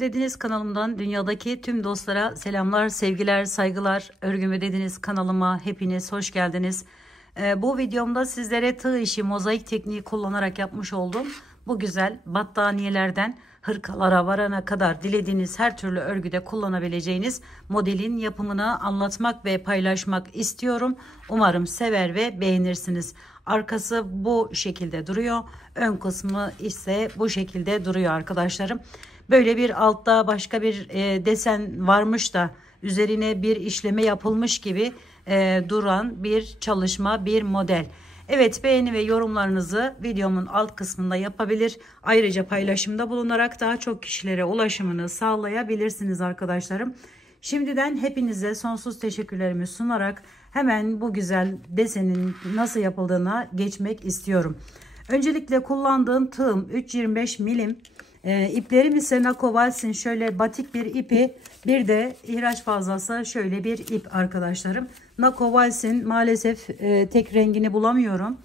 Örgümü Dediniz kanalımdan dünyadaki tüm dostlara selamlar, sevgiler, saygılar. Örgümü Dediniz kanalıma hepiniz hoş geldiniz. Bu videomda sizlere tığ işi mozaik tekniği kullanarak yapmış olduğum bu güzel battaniyelerden hırkalara varana kadar dilediğiniz her türlü örgüde kullanabileceğiniz modelin yapımını anlatmak ve paylaşmak istiyorum. Umarım sever ve beğenirsiniz. Arkası bu şekilde duruyor. Ön kısmı ise bu şekilde duruyor arkadaşlarım. Böyle bir altta başka bir desen varmış da üzerine bir işleme yapılmış gibi duran bir çalışma, bir model. Evet, beğeni ve yorumlarınızı videomun alt kısmında yapabilir. Ayrıca paylaşımda bulunarak daha çok kişilere ulaşımını sağlayabilirsiniz arkadaşlarım. Şimdiden hepinize sonsuz teşekkürlerimi sunarak hemen bu güzel desenin nasıl yapıldığına geçmek istiyorum. Öncelikle kullandığım tığım 3.25 milim. İplerim ise Nako Waltz'in şöyle batik bir ipi, bir de ihraç fazlası şöyle bir ip arkadaşlarım. Nako Waltz'in maalesef tek rengini bulamıyorum.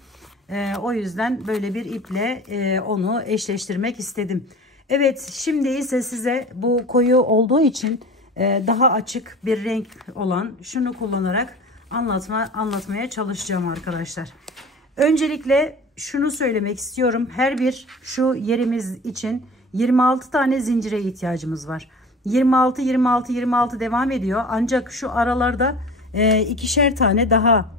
O yüzden böyle bir iple onu eşleştirmek istedim. Evet, şimdi ise size bu koyu olduğu için daha açık bir renk olan şunu kullanarak anlatmaya çalışacağım arkadaşlar. Öncelikle şunu söylemek istiyorum. Her bir şu yerimiz için 26 tane zincire ihtiyacımız var. 26 26 26 devam ediyor. Ancak şu aralarda ikişer tane daha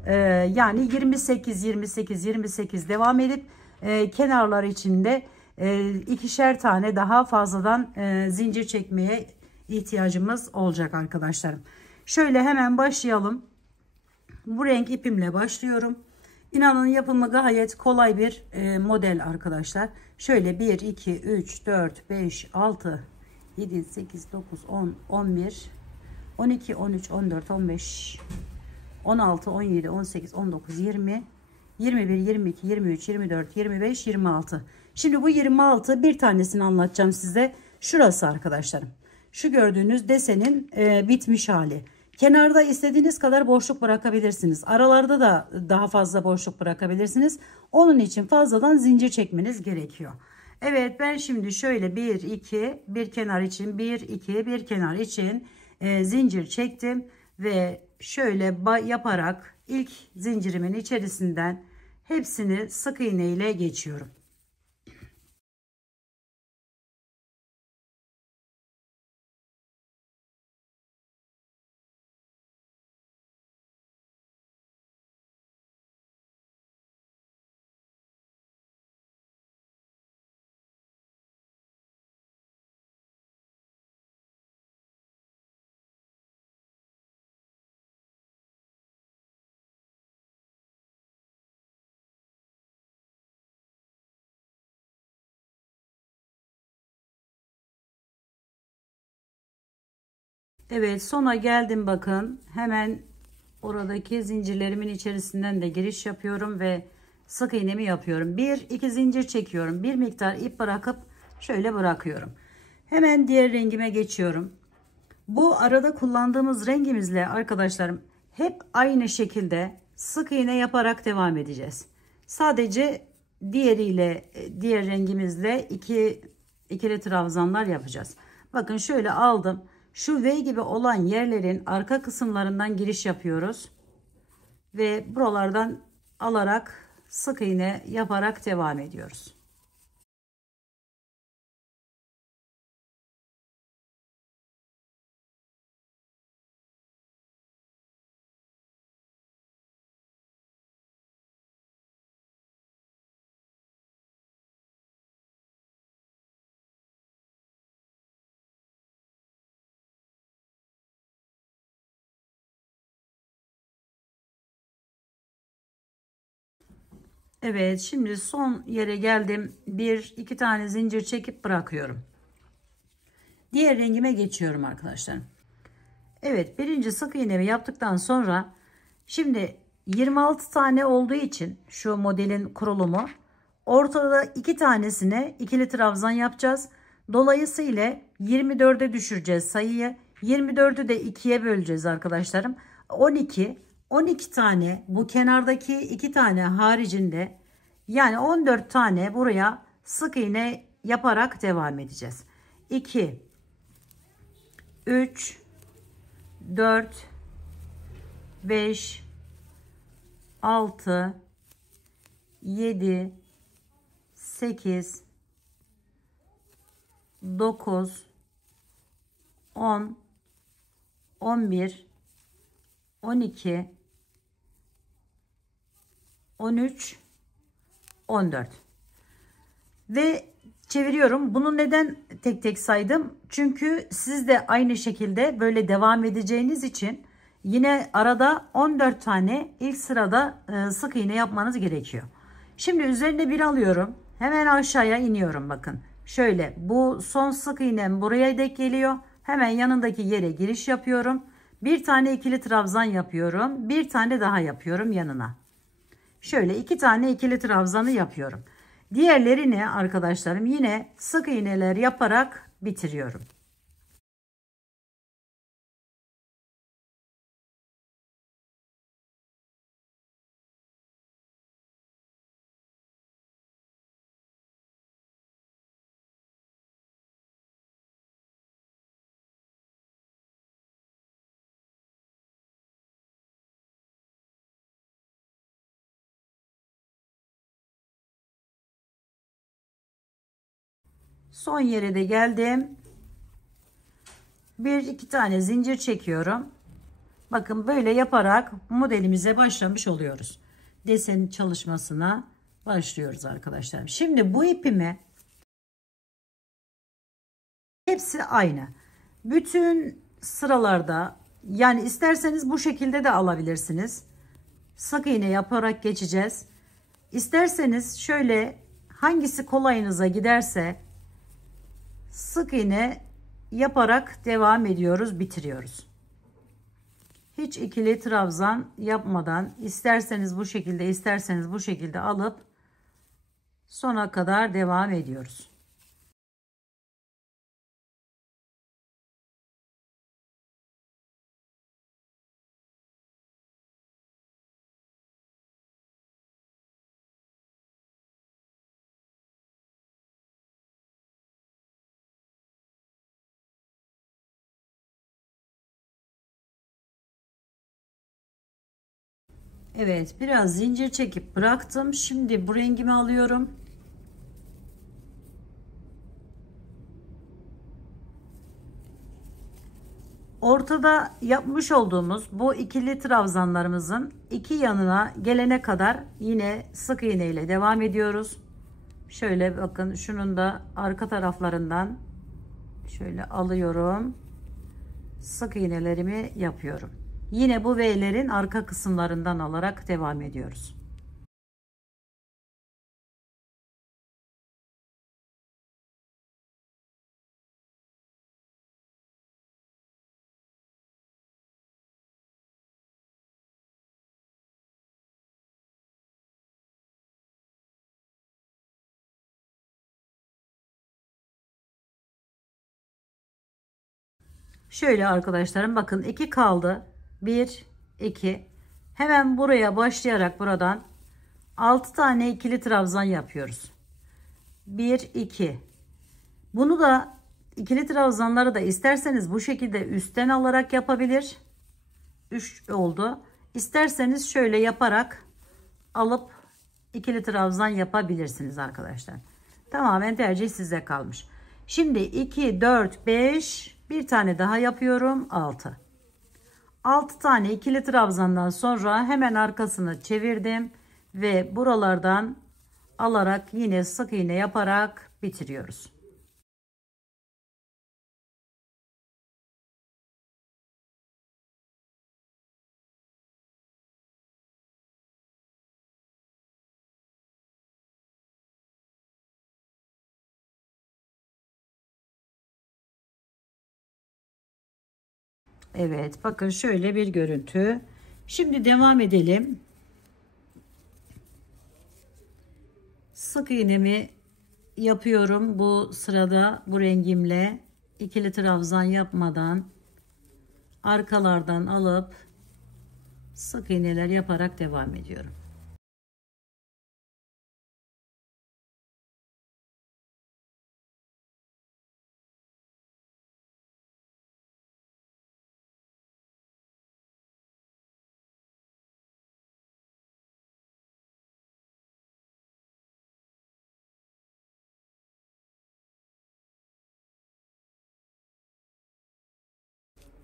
yani 28 28 28 devam edip kenarlar içinde ikişer tane daha fazladan zincir çekmeye ihtiyacımız olacak arkadaşlarım. Şöyle hemen başlayalım. Bu renk ipimle başlıyorum. İnanın yapımı gayet kolay bir model arkadaşlar. Şöyle 1, 2, 3, 4, 5, 6, 7, 8, 9, 10, 11, 12, 13, 14, 15, 16, 17, 18, 19, 20, 21, 22, 23, 24, 25, 26. Şimdi bu 26 bir tanesini anlatacağım size. Şurası arkadaşlarım. Şu gördüğünüz desenin bitmiş hali. Kenarda istediğiniz kadar boşluk bırakabilirsiniz. Aralarda da daha fazla boşluk bırakabilirsiniz. Onun için fazladan zincir çekmeniz gerekiyor. Evet, ben şimdi şöyle 1 2 bir kenar için 1 2 bir kenar için zincir çektim ve şöyle yaparak ilk zincirimin içerisinden hepsini sık iğne ile geçiyorum. Evet, sona geldim, bakın hemen oradaki zincirlerimin içerisinden de giriş yapıyorum ve sık iğnemi yapıyorum. Bir iki zincir çekiyorum, bir miktar ip bırakıp şöyle bırakıyorum. Hemen diğer rengime geçiyorum. Bu arada kullandığımız rengimizle arkadaşlarım hep aynı şekilde sık iğne yaparak devam edeceğiz. Sadece diğer rengimizle ikili trabzanlar yapacağız. Bakın şöyle aldım. Şu V gibi olan yerlerin arka kısımlarından giriş yapıyoruz. Ve buralardan alarak sık iğne yaparak devam ediyoruz. Evet, şimdi son yere geldim. Bir iki tane zincir çekip bırakıyorum. Diğer rengime geçiyorum arkadaşlar. Evet, birinci sık iğnemi yaptıktan sonra şimdi 26 tane olduğu için şu modelin kurulumu ortada iki tanesine ikili trabzan yapacağız. Dolayısıyla 24'e düşüreceğiz sayıyı. 24'ü de 2'ye böleceğiz arkadaşlarım. 12 tane bu kenardaki 2 tane haricinde, yani 14 tane buraya sık iğne yaparak devam edeceğiz. 2 3, 4, 5, 6, 7, 8, 9, 10, 11, 12, 13, 14 ve çeviriyorum. Bunu neden tek tek saydım? Çünkü siz de aynı şekilde böyle devam edeceğiniz için yine arada 14 tane ilk sırada sık iğne yapmanız gerekiyor. Şimdi üzerine bir alıyorum. Hemen aşağıya iniyorum bakın. Şöyle bu son sık iğnem buraya dek geliyor. Hemen yanındaki yere giriş yapıyorum. Bir tane ikili trabzan yapıyorum. Bir tane daha yapıyorum yanına. Şöyle 2 tane ikili trabzanı yapıyorum. Diğerlerini arkadaşlarım yine sık iğneler yaparak bitiriyorum. Son yere de geldim. Bir iki tane zincir çekiyorum. Bakın böyle yaparak modelimize başlamış oluyoruz. Desen çalışmasına başlıyoruz arkadaşlar. Şimdi bu ipimi hepsi aynı. Bütün sıralarda yani isterseniz bu şekilde de alabilirsiniz. Sık iğne yaparak geçeceğiz. İsterseniz şöyle hangisi kolayınıza giderse sık iğne yaparak devam ediyoruz, bitiriyoruz. Hiç ikili trabzan yapmadan isterseniz bu şekilde isterseniz bu şekilde alıp sona kadar devam ediyoruz. Evet, biraz zincir çekip bıraktım. Şimdi bu rengimi alıyorum. Ortada yapmış olduğumuz bu ikili trabzanlarımızın iki yanına gelene kadar yine sık iğne ile devam ediyoruz. Şöyle bakın şunun da arka taraflarından şöyle alıyorum. Sık iğnelerimi yapıyorum. Yine bu V'lerin arka kısımlarından alarak devam ediyoruz. Şöyle arkadaşlarım bakın 2 kaldı. 1 2 hemen buraya başlayarak buradan 6 tane ikili trabzan yapıyoruz. 1 2 bunu da ikili trabzanları da isterseniz bu şekilde üstten alarak yapabilir. 3 oldu. İsterseniz şöyle yaparak alıp ikili trabzan yapabilirsiniz arkadaşlar. Tamamen tercih size kalmış. Şimdi 2 4 5 bir tane daha yapıyorum. 6 tane ikili trabzandan sonra hemen arkasını çevirdim ve buralardan alarak yine sık iğne yaparak bitiriyoruz. Evet, bakın şöyle bir görüntü. Şimdi devam edelim. Sık iğnemi yapıyorum bu sırada bu rengimle ikili trabzan yapmadan arkalardan alıp sık iğneler yaparak devam ediyorum.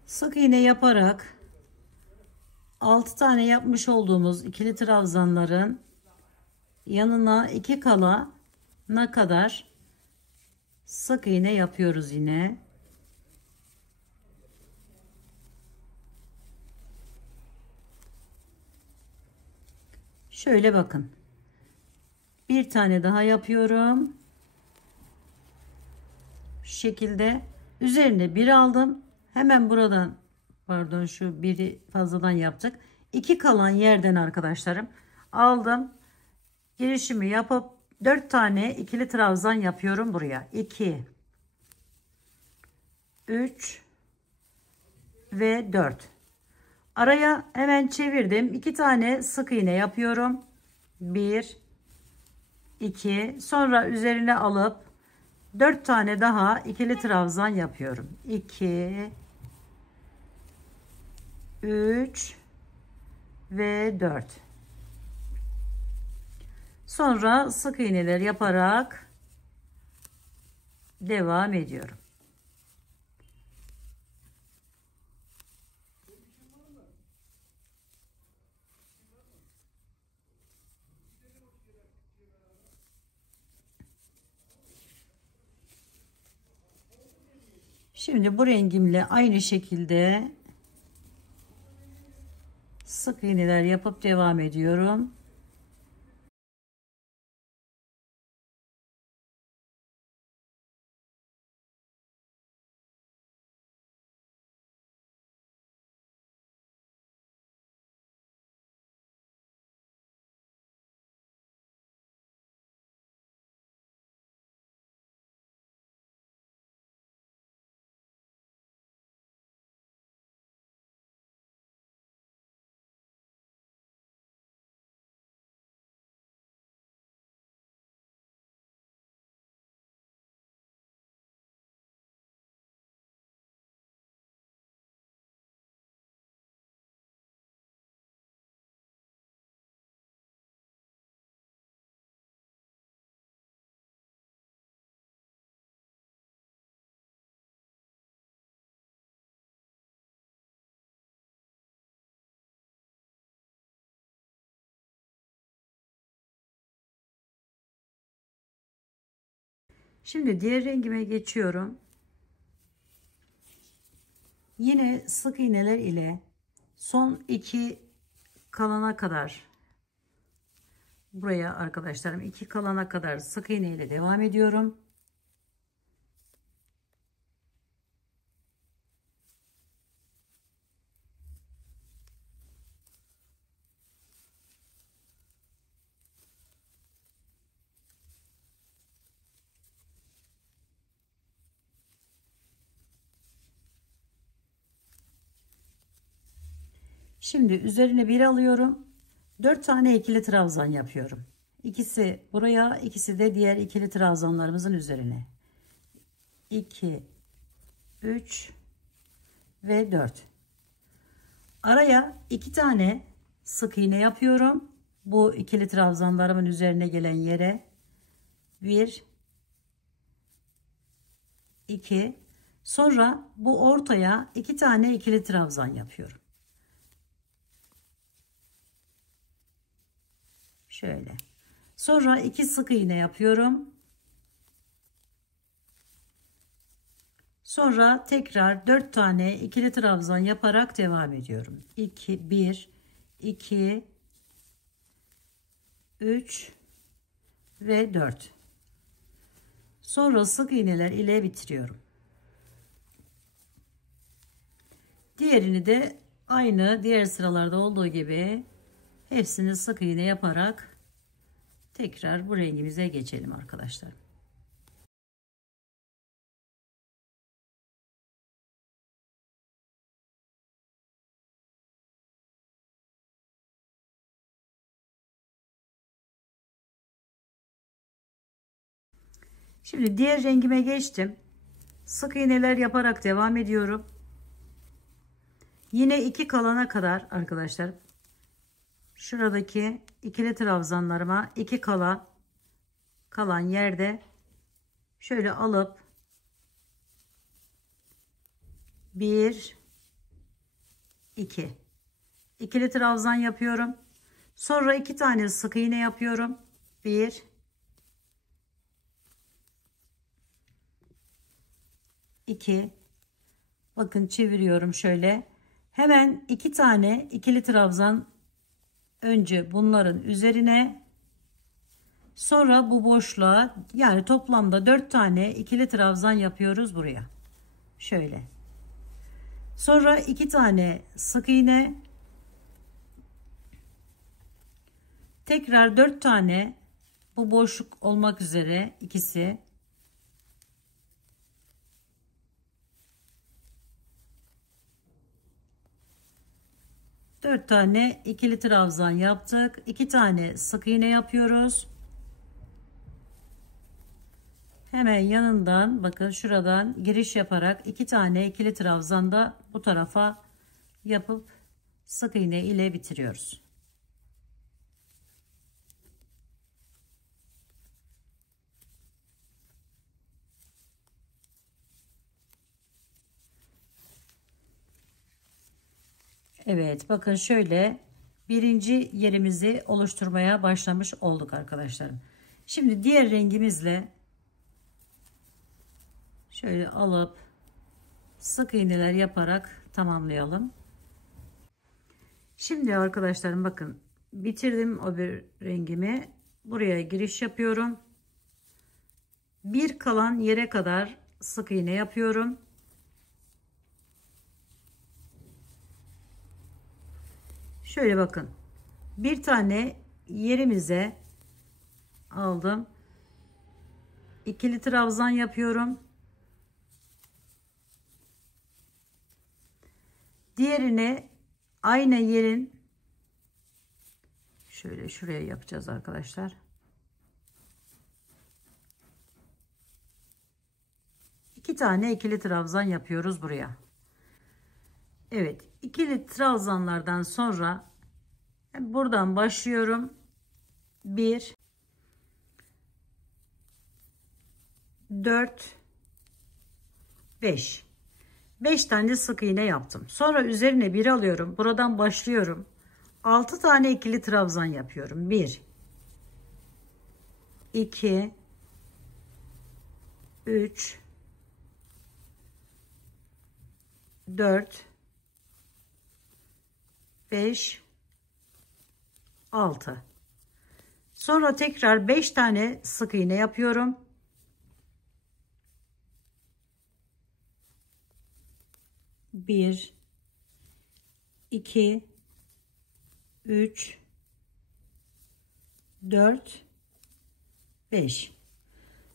Sık iğne yaparak 6 tane yapmış olduğumuz ikili trabzanların yanına 2 kalana kadar sık iğne yapıyoruz yine. Şöyle bakın. Bir tane daha yapıyorum. Şu şekilde üzerine bir aldım. Hemen buradan, pardon, şu biri fazladan yaptık. 2 kalan yerden arkadaşlarım aldım. Girişimi yapıp 4 tane ikili trabzan yapıyorum buraya. 2, 3 ve 4. Araya hemen çevirdim. 2 tane sık iğne yapıyorum. 1, 2. Sonra üzerine alıp 4 tane daha ikili trabzan yapıyorum. 2, 3 ve 4. Sonra sık iğneler yaparak devam ediyorum. Şimdi bu rengimle aynı şekilde sık iğneler yapıp devam ediyorum. Şimdi diğer rengime geçiyorum. Yine sık iğneler ile son 2 kalana kadar, buraya arkadaşlarım 2 kalana kadar sık iğne ile devam ediyorum. Şimdi üzerine bir alıyorum. 4 tane ikili trabzan yapıyorum. İkisi buraya, ikisi de diğer ikili trabzanlarımızın üzerine. 2, 3 ve 4. Araya 2 tane sık iğne yapıyorum. Bu ikili trabzanlarımın üzerine gelen yere 1, 2. Sonra bu ortaya 2 tane ikili trabzan yapıyorum. Şöyle. Sonra 2 sık iğne yapıyorum. Sonra tekrar 4 tane ikili trabzan yaparak devam ediyorum. 2, 1, 2, 3 ve 4. Sonra sık iğneler ile bitiriyorum. Diğerini de aynı diğer sıralarda olduğu gibi hepsini sık iğne yaparak tekrar bu rengimize geçelim arkadaşlar. Şimdi diğer rengime geçtim. Sık iğneler yaparak devam ediyorum. Yine 2 kalana kadar arkadaşlar, şuradaki ikili trabzanlarıma 2 kalan yerde şöyle alıp 1, 2. İkili trabzan yapıyorum. Sonra 2 tane sık iğne yapıyorum. 1, 2. Bakın çeviriyorum şöyle. Hemen 2 tane ikili trabzan önce bunların üzerine, sonra bu boşluğa, yani toplamda 4 tane ikili trabzan yapıyoruz buraya. Şöyle. Sonra 2 tane sık iğne. Tekrar 4 tane bu boşluk olmak üzere ikisi. Dört tane ikili trabzan yaptık. 2 tane sık iğne yapıyoruz. Hemen yanından bakın şuradan giriş yaparak 2 tane ikili trabzan da bu tarafa yapıp sık iğne ile bitiriyoruz. Evet, bakın şöyle birinci yerimizi oluşturmaya başlamış olduk arkadaşlarım. Şimdi diğer rengimizle şöyle alıp sık iğneler yaparak tamamlayalım. Şimdi arkadaşlarım bakın bitirdim o bir rengimi. Buraya giriş yapıyorum. Bir kalan yere kadar sık iğne yapıyorum. Şöyle bakın. Bir tane yerimize aldım. İkili trabzan yapıyorum. Diğerine aynı yerin şöyle şuraya yapacağız arkadaşlar. İki tane ikili trabzan yapıyoruz buraya. Evet, ikili trabzanlardan sonra buradan başlıyorum. 1, 4, 5. 5 tane sık iğne yaptım. Sonra üzerine 1 alıyorum. Buradan başlıyorum. 6 tane ikili trabzan yapıyorum. 1, 2, 3, 4, 5, 6. Sonra tekrar 5 tane sık iğne yapıyorum. 1, 2, 3, 4, 5.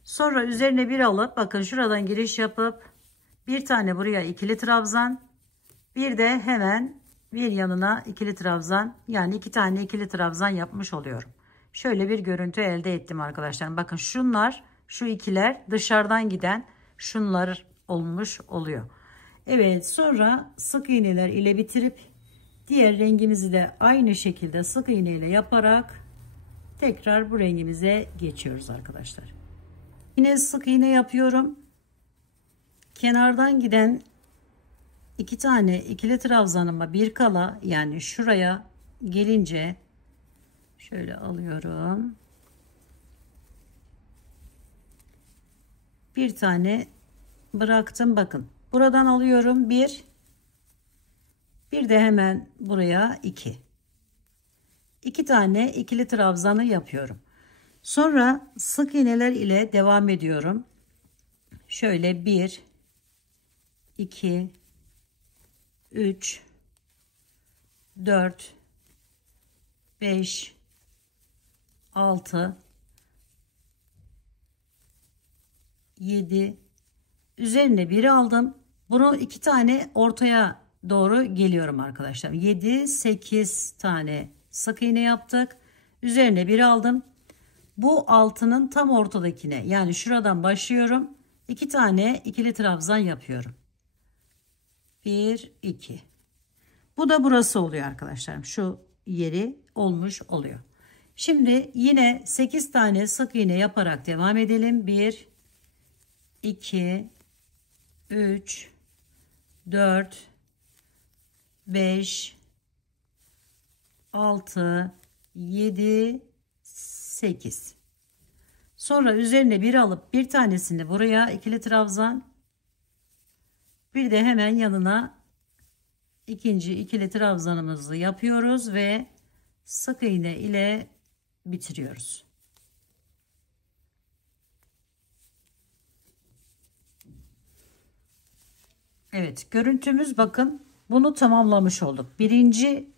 Sonra üzerine bir alıp bakın şuradan giriş yapıp bir tane buraya ikili trabzan, bir de hemen bir yanına ikili trabzan, yani 2 tane ikili trabzan yapmış oluyorum. Şöyle bir görüntü elde ettim arkadaşlar. Bakın şunlar, şu ikiler dışarıdan giden şunlar olmuş oluyor. Evet, sonra sık iğneler ile bitirip diğer rengimizi de aynı şekilde sık iğne ile yaparak tekrar bu rengimize geçiyoruz arkadaşlar. Yine sık iğne yapıyorum. Kenardan giden 2 tane ikili trabzanıma bir kala, yani şuraya gelince şöyle alıyorum. Bir tane bıraktım, bakın. Buradan alıyorum bir de hemen buraya 2. 2 tane ikili trabzanı yapıyorum. Sonra sık iğneler ile devam ediyorum. Şöyle 1, 2, 3, 4, 5, 6, 7, üzerine 1 aldım. Bunu 2 tane ortaya doğru geliyorum arkadaşlar. 7, 8 tane sık iğne yaptık. Üzerine 1 aldım. Bu altının tam ortadakine, yani şuradan başlıyorum. 2 tane ikili trabzan yapıyorum. 1, 2. Bu da burası oluyor arkadaşlarım. Şu yeri olmuş oluyor. Şimdi yine 8 tane sık iğne yaparak devam edelim. 1, 2, 3, 4, 5, 6, 7, 8. Sonra üzerine bir alıp bir tanesini buraya ikili trabzan, bir de hemen yanına ikinci ikili trabzanımızı yapıyoruz ve sık iğne ile bitiriyoruz. Evet, görüntümüz bakın, bunu tamamlamış olduk. Birinci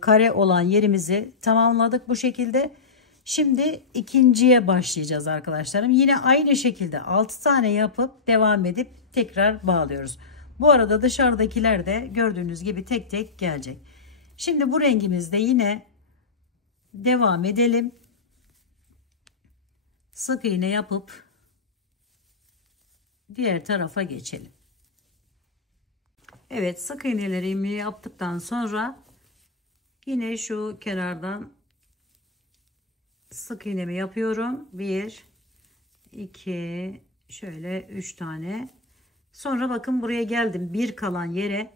kare olan yerimizi tamamladık bu şekilde. Şimdi ikinciye başlayacağız arkadaşlarım. Yine aynı şekilde 6 tane yapıp devam edip tekrar bağlıyoruz. Bu arada dışarıdakiler de gördüğünüz gibi tek tek gelecek. Şimdi bu rengimizde yine devam edelim. Sık iğne yapıp diğer tarafa geçelim. Evet, sık iğnelerimi yaptıktan sonra yine şu kenardan sık iğnemi yapıyorum. 1, 2, şöyle 3 tane. Sonra bakın buraya geldim. Bir kalan yere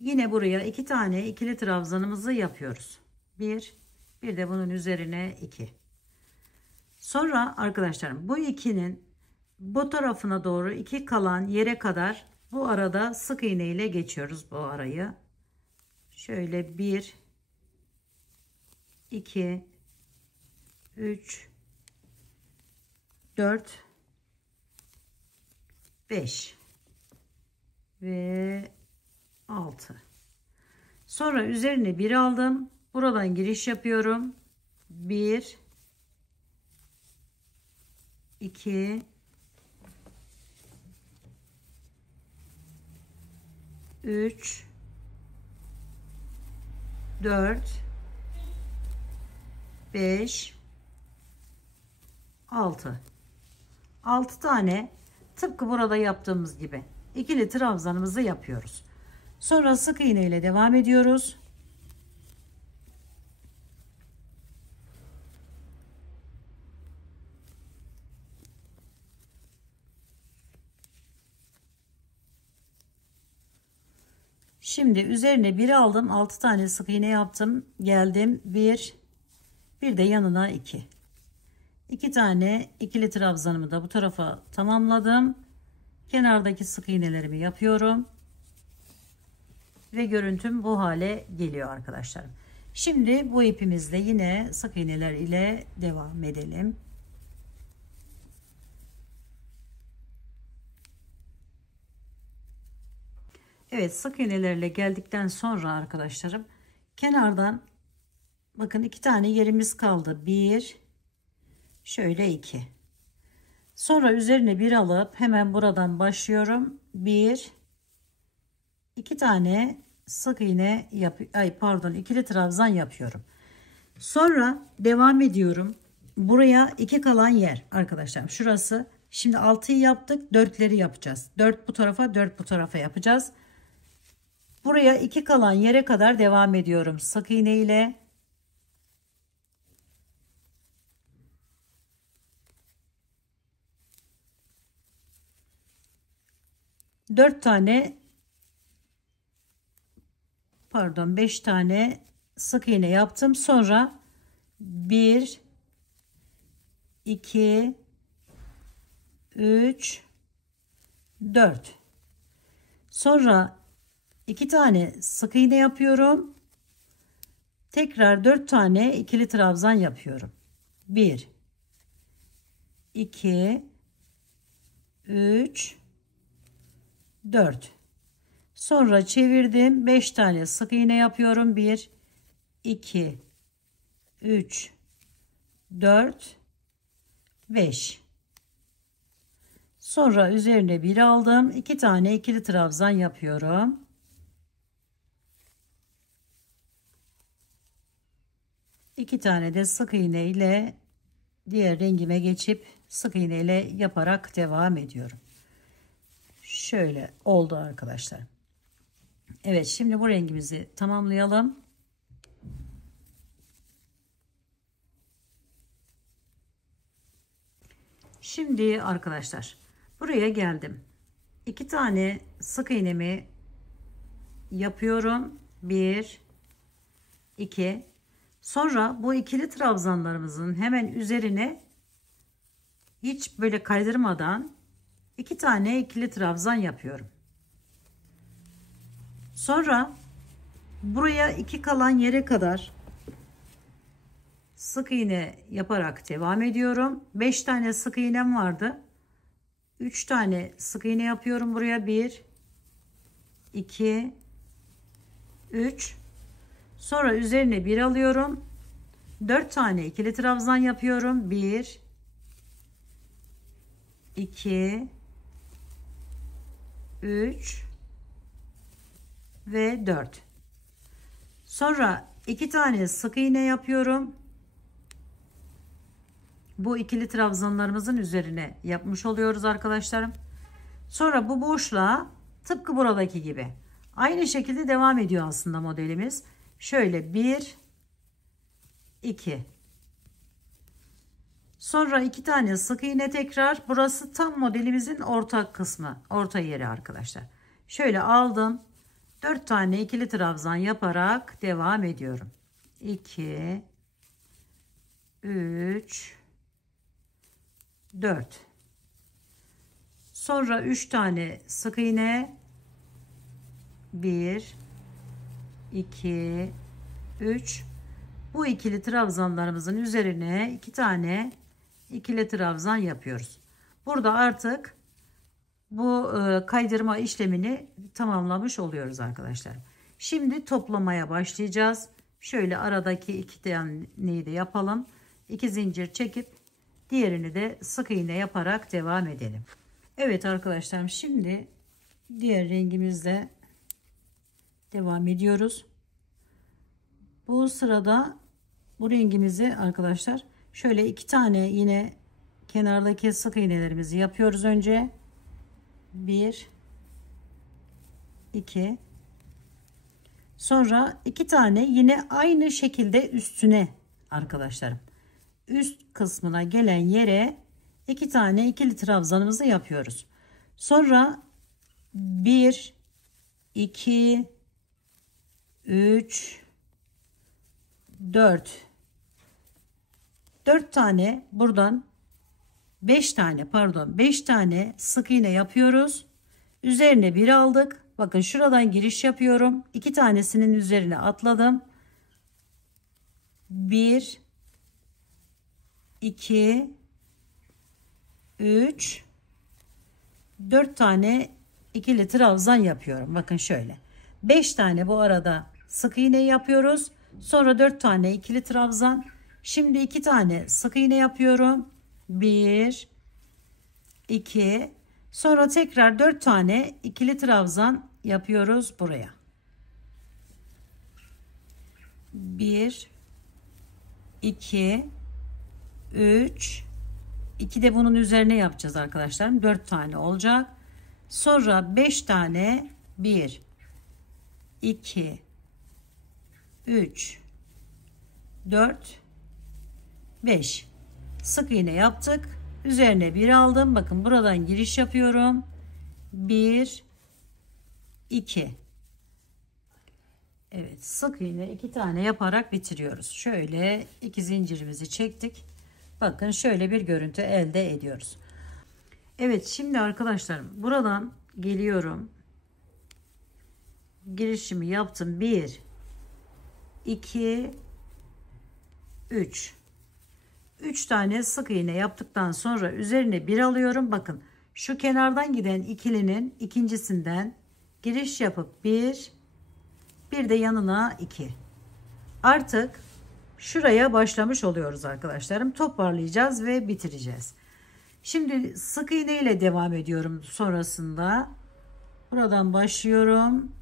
yine buraya 2 tane ikili trabzanımızı yapıyoruz. 1, bir de bunun üzerine 2. Sonra arkadaşlarım bu ikinin bu tarafına doğru 2 kalan yere kadar bu arada sık iğne ile geçiyoruz bu arayı. Şöyle 1, 2, 3, 4, 5 ve 6. Sonra üzerine bir aldım. Buradan giriş yapıyorum. 1, 2, 3, 4, 5, 6. 6 tane tıpkı burada yaptığımız gibi ikili trabzanımızı yapıyoruz. Sonra sık iğne ile devam ediyoruz. Şimdi üzerine bir aldım. 6 tane sık iğne yaptım. Geldim. 1, bir de yanına 2. 2 tane ikili trabzanımı da bu tarafa tamamladım. Kenardaki sık iğnelerimi yapıyorum. Ve görüntüm bu hale geliyor arkadaşlarım. Şimdi bu ipimizle yine sık iğneler ile devam edelim. Evet, sık iğnelerle geldikten sonra arkadaşlarım kenardan bakın 2 tane yerimiz kaldı. 1, şöyle 2. Sonra üzerine bir alıp hemen buradan başlıyorum. 1, 2 tane sık iğne ikili trabzan yapıyorum. Sonra devam ediyorum. Buraya 2 kalan yer arkadaşlar. Şurası. Şimdi 6'yı yaptık. 4'leri yapacağız. 4 bu tarafa, 4 bu tarafa yapacağız. Buraya 2 kalan yere kadar devam ediyorum. Sık iğne ile 4 tane, pardon, 5 tane sık iğne yaptım. Sonra 1, 2, 3, 4. Sonra 2 tane sık iğne yapıyorum. Tekrar 4 tane ikili trabzan yapıyorum. 1, 2, 3, 4. Sonra çevirdim. 5 tane sık iğne yapıyorum. 1, 2, 3, 4, 5. Sonra üzerine bir aldım. 2 tane ikili trabzan yapıyorum. İki tane de sık iğne ile diğer rengime geçip sık iğne ile yaparak devam ediyorum. Şöyle oldu arkadaşlar. Evet, şimdi bu rengimizi tamamlayalım. Şimdi arkadaşlar buraya geldim. 2 tane sık iğnemi yapıyorum. 1 2. Sonra bu ikili trabzanlarımızın hemen üzerine hiç böyle kaydırmadan 2 tane ikili trabzan yapıyorum. Sonra buraya 2 kalan yere kadar sık iğne yaparak devam ediyorum. 5 tane sık iğnem vardı. 3 tane sık iğne yapıyorum buraya. 1 2 3. Sonra üzerine 1 alıyorum. 4 tane ikili trabzan yapıyorum. 1 2 3 ve 4. Sonra 2 tane sık iğne yapıyorum. Bu ikili trabzanlarımızın üzerine yapmış oluyoruz arkadaşlarım. Sonra bu boşluğa tıpkı buradaki gibi aynı şekilde devam ediyor aslında modelimiz. Şöyle 1 2. Sonra 2 tane sık iğne tekrar. Burası tam modelimizin orta kısmı, orta yeri arkadaşlar. Şöyle aldım. 4 tane ikili trabzan yaparak devam ediyorum. 2 3 4. Sonra 3 tane sık iğne. 1 2 3. Bu ikili trabzanlarımızın üzerine 2 tane ikili trabzan yapıyoruz. Burada artık bu kaydırma işlemini tamamlamış oluyoruz arkadaşlar. Şimdi toplamaya başlayacağız. Şöyle aradaki 2 taneyi de yapalım. 2 zincir çekip diğerini de sık iğne yaparak devam edelim. Evet arkadaşlar, şimdi diğer rengimizle devam ediyoruz. Bu sırada bu rengimizi arkadaşlar şöyle 2 tane yine kenardaki sık iğnelerimizi yapıyoruz önce. 1 2. Sonra 2 tane yine aynı şekilde üstüne arkadaşlarım, üst kısmına gelen yere 2 tane ikili trabzanımızı yapıyoruz. Sonra 1 2 3 4 tane buradan 5 tane sık iğne yapıyoruz. Üzerine 1 aldık. Bakın şuradan giriş yapıyorum. 2 tanesinin üzerine atladım. 1 2 3 4 tane ikili trabzan yapıyorum. Bakın şöyle 5 tane bu arada sık iğne yapıyoruz. Sonra 4 tane ikili trabzan. Şimdi 2 tane sık iğne yapıyorum. 1 2. Sonra tekrar 4 tane ikili trabzan yapıyoruz buraya. 1 2 3. 2 de bunun üzerine yapacağız arkadaşlarım. 4 tane olacak. Sonra 5 tane 1 2 3 4 5 sık iğne yaptık. Üzerine 1 aldım. Bakın buradan giriş yapıyorum. 1 2. Evet, sık iğne 2 tane yaparak bitiriyoruz. Şöyle 2 zincirimizi çektik. Bakın şöyle bir görüntü elde ediyoruz. Evet, şimdi arkadaşlarım buradan geliyorum. Girişimi yaptım. 1 2 3. 3 tane sık iğne yaptıktan sonra üzerine 1 alıyorum. Bakın şu kenardan giden ikilinin ikincisinden giriş yapıp 1 de yanına 2. Artık şuraya başlamış oluyoruz arkadaşlarım. Toparlayacağız ve bitireceğiz. Şimdi sık iğne ile devam ediyorum sonrasında. Buradan başlıyorum.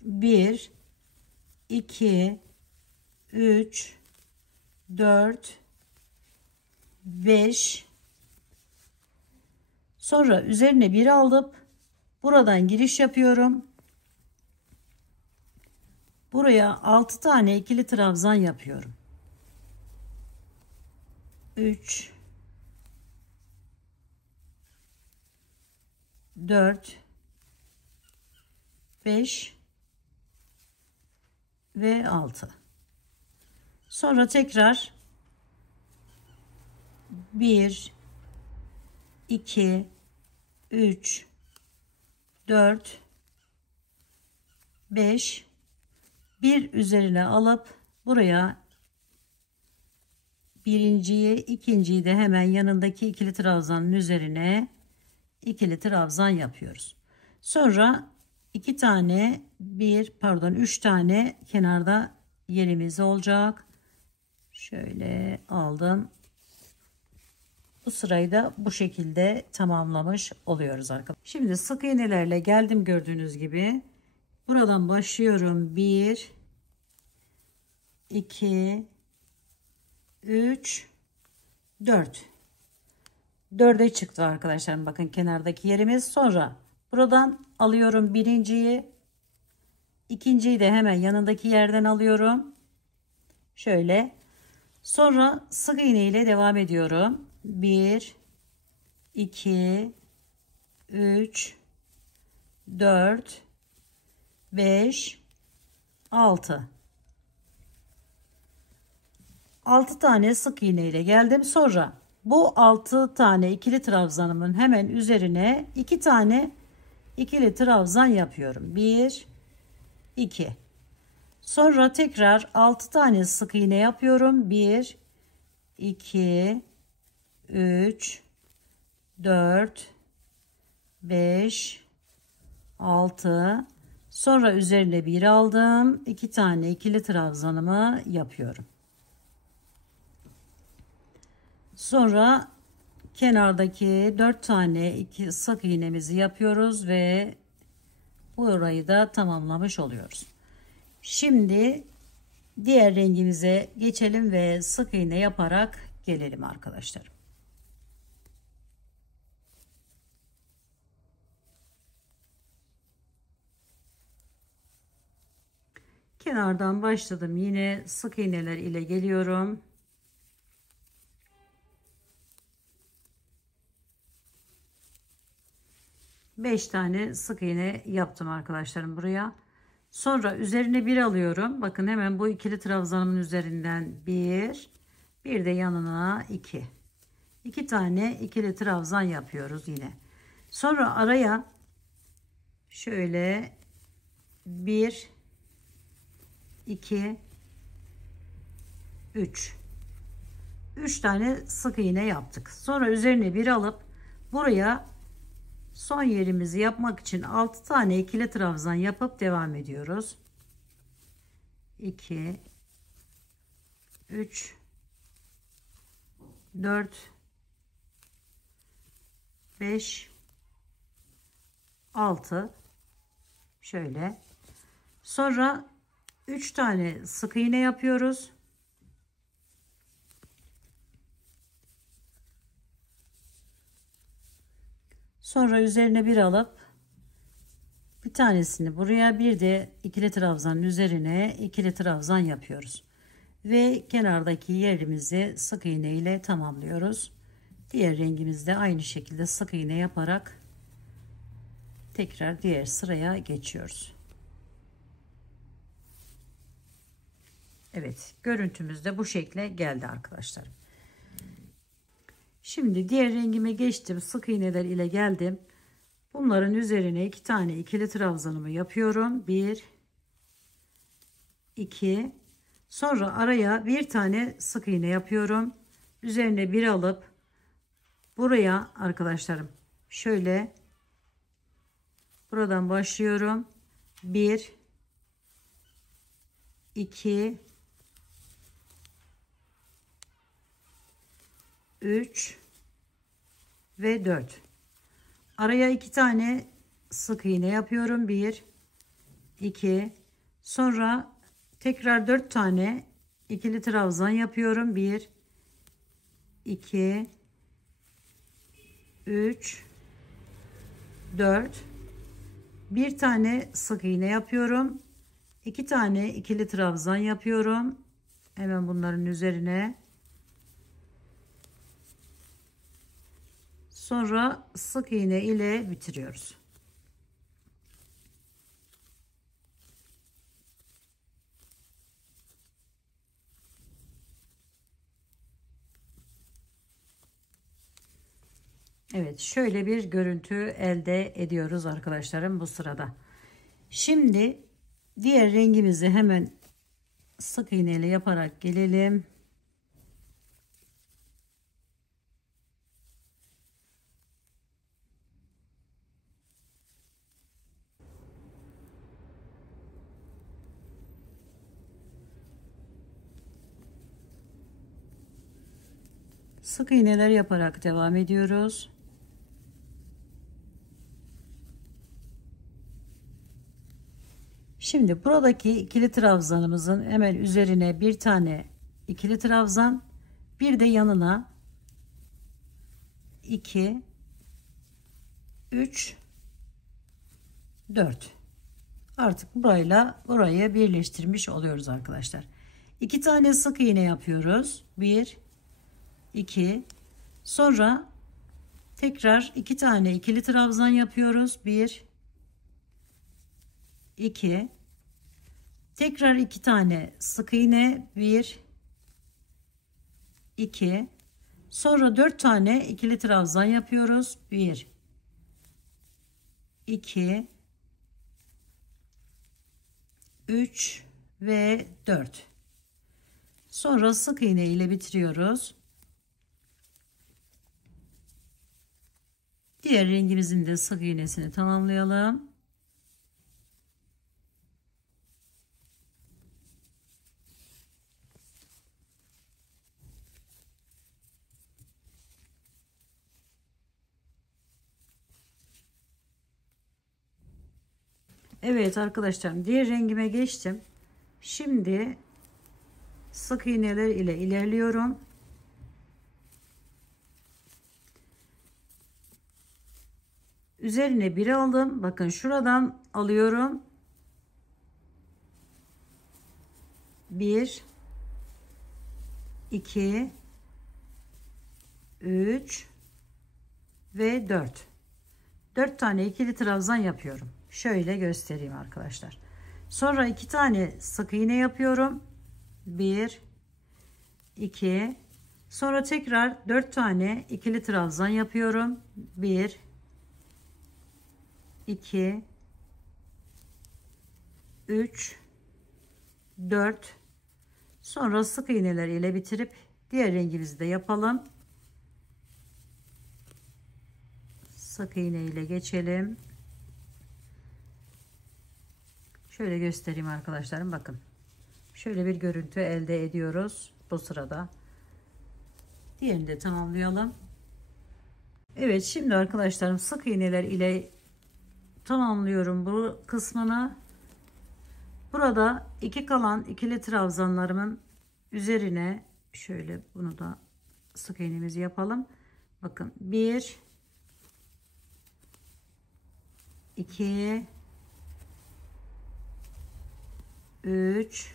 1 2 3 4 5. Sonra üzerine 1 aldım. Buradan giriş yapıyorum. Buraya 6 tane ikili trabzan yapıyorum. 3 4 5 ve 6. Sonra tekrar 1 2 3 4 5 bir üzerine alıp buraya birinciyi, ikinciyi de hemen yanındaki ikili trabzanın üzerine ikili trabzan yapıyoruz. Sonra 2 tane, 3 tane kenarda yerimiz olacak. Şöyle aldım. Bu sırayı da bu şekilde tamamlamış oluyoruz arkadaşlar. Şimdi sık iğnelerle geldim, gördüğünüz gibi. Buradan başlıyorum. 1 2 3 4. 4'e çıktı arkadaşlar. Bakın kenardaki yerimiz. Sonra buradan alıyorum birinciyi. İkinciyi de hemen yanındaki yerden alıyorum. Şöyle. Sonra sık iğne ile devam ediyorum. 1 2 3 4 5 6. 6 tane sık iğne ile geldim. Sonra bu 6 tane ikili trabzanımın hemen üzerine 2 tane ikili trabzan yapıyorum. 1 2. Sonra tekrar 6 tane sık iğne yapıyorum. 1 2 3 4 5 6. Sonra üzerine 1 aldım. 2 tane ikili trabzanımı yapıyorum. Sonra kenardaki 4 tane sık iğnemizi yapıyoruz ve burayı da tamamlamış oluyoruz. Şimdi diğer rengimize geçelim ve sık iğne yaparak gelelim arkadaşlar. Kenardan başladım. Yine sık iğneler ile geliyorum. Beş tane sık iğne yaptım arkadaşlarım buraya. Sonra üzerine bir alıyorum. Bakın hemen bu ikili trabzanımın üzerinden bir de yanına 2. 2 tane ikili trabzan yapıyoruz yine. Sonra araya şöyle 1 2 3 tane sık iğne yaptık. Sonra üzerine bir alıp buraya son yerimizi yapmak için 6 tane ikili trabzan yapıp devam ediyoruz. 2 3 4 5 6. Şöyle. Sonra 3 tane sık iğne yapıyoruz. Sonra üzerine bir alıp bir tanesini buraya, bir de ikili trabzanın üzerine ikili trabzan yapıyoruz. Ve kenardaki yerimizi sık iğne ile tamamlıyoruz. Diğer rengimizde aynı şekilde sık iğne yaparak tekrar diğer sıraya geçiyoruz. Evet, görüntümüz de bu şekle geldi arkadaşlar. Şimdi diğer rengime geçtim. Sık iğneler ile geldim. Bunların üzerine 2 tane ikili trabzanımı yapıyorum. 1 2. Sonra araya bir tane sık iğne yapıyorum. Üzerine bir alıp buraya arkadaşlarım şöyle buradan başlıyorum. 1 2 3 ve 4. Araya 2 tane sık iğne yapıyorum. 1 2. Sonra tekrar 4 tane ikili trabzan yapıyorum. 1 2 3 4. Bir tane sık iğne yapıyorum. 2 tane ikili trabzan yapıyorum. Hemen bunların üzerine. Sonra sık iğne ile bitiriyoruz. Evet, şöyle bir görüntü elde ediyoruz arkadaşlarım bu sırada. Şimdi diğer rengimizi hemen sık iğneyle yaparak gelelim. Sık iğneler yaparak devam ediyoruz. Şimdi buradaki ikili trabzanımızın hemen üzerine bir tane ikili trabzan, bir de yanına 2, 3, 4. Artık burayla burayı birleştirmiş oluyoruz arkadaşlar. 2 tane sık iğne yapıyoruz. 1, 2. Sonra tekrar 2 tane ikili trabzan yapıyoruz. 1, 2. Tekrar 2 tane sık iğne. 1, 2. Sonra 4 tane ikili trabzan yapıyoruz. 1, 2, 3 ve 4. Sonra sık iğne ile bitiriyoruz. Diğer rengimizin de sık iğnesini tamamlayalım. Evet arkadaşlar, diğer rengime geçtim. Şimdi sık iğneler ile ilerliyorum. Üzerine bir aldım. Bakın şuradan alıyorum. 1, 2, 3 ve 4. 4 tane ikili trabzan yapıyorum. Şöyle göstereyim arkadaşlar. Sonra 2 tane sık iğne yapıyorum. 1, 2. Sonra tekrar 4 tane ikili trabzan yapıyorum. 1, 2, 3, 4. Sonra sık iğneler ile bitirip diğer rengimizi de yapalım. Sık iğne ile geçelim. Şöyle göstereyim arkadaşlarım, bakın. Şöyle bir görüntü elde ediyoruz bu sırada. Diğerini de tamamlayalım. Evet, şimdi arkadaşlarım sık iğneler ile tamamlıyorum bu kısmını. Burada iki kalan ikili trabzanlarımın üzerine şöyle bunu da sık iğnemizi yapalım. Bakın 1, 2, 3,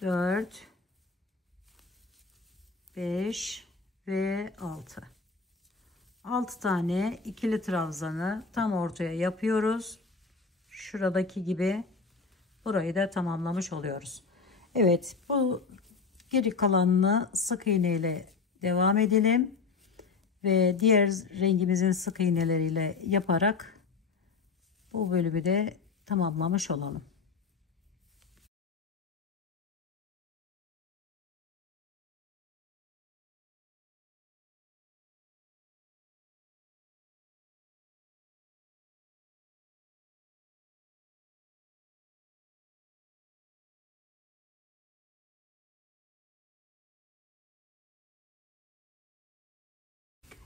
4, 5 ve 6. 6 tane ikili trabzanı tam ortaya yapıyoruz. Şuradaki gibi burayı da tamamlamış oluyoruz. Evet, bu geri kalanını sık iğne ile devam edelim ve diğer rengimizin sık iğneleriyle yaparak bu bölümü de tamamlamış olalım.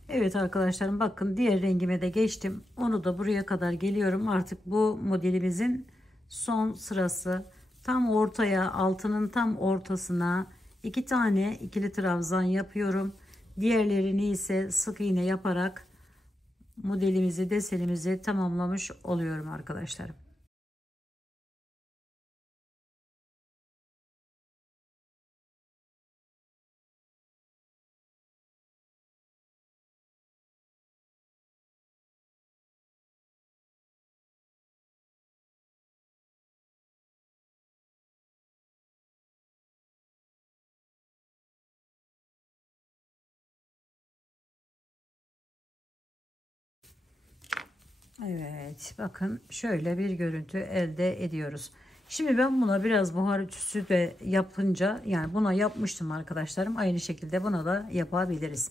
Evet arkadaşlarım, bakın diğer rengime de geçtim. Onu da buraya kadar geliyorum. Artık bu modelimizin son sırası. Tam ortaya, altının tam ortasına 2 tane ikili trabzan yapıyorum. Diğerlerini ise sık iğne yaparak modelimizi, desenimizi tamamlamış oluyorum arkadaşlarım. Evet, bakın şöyle bir görüntü elde ediyoruz. Şimdi ben buna biraz buhar ütüsü de yapınca, yani buna yapmıştım arkadaşlarım. Aynı şekilde buna da yapabiliriz.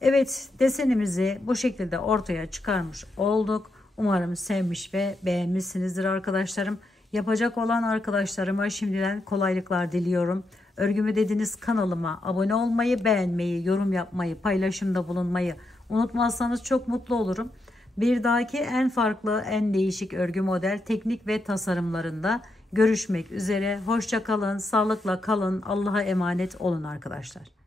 Evet, desenimizi bu şekilde ortaya çıkarmış olduk. Umarım sevmiş ve beğenmişsinizdir arkadaşlarım. Yapacak olan arkadaşlarıma şimdiden kolaylıklar diliyorum. Örgümü Dediniz kanalıma abone olmayı, beğenmeyi, yorum yapmayı, paylaşımda bulunmayı unutmazsanız çok mutlu olurum. Bir dahaki en farklı, en değişik örgü model, teknik ve tasarımlarında görüşmek üzere. Hoşça kalın, sağlıkla kalın. Allah'a emanet olun arkadaşlar.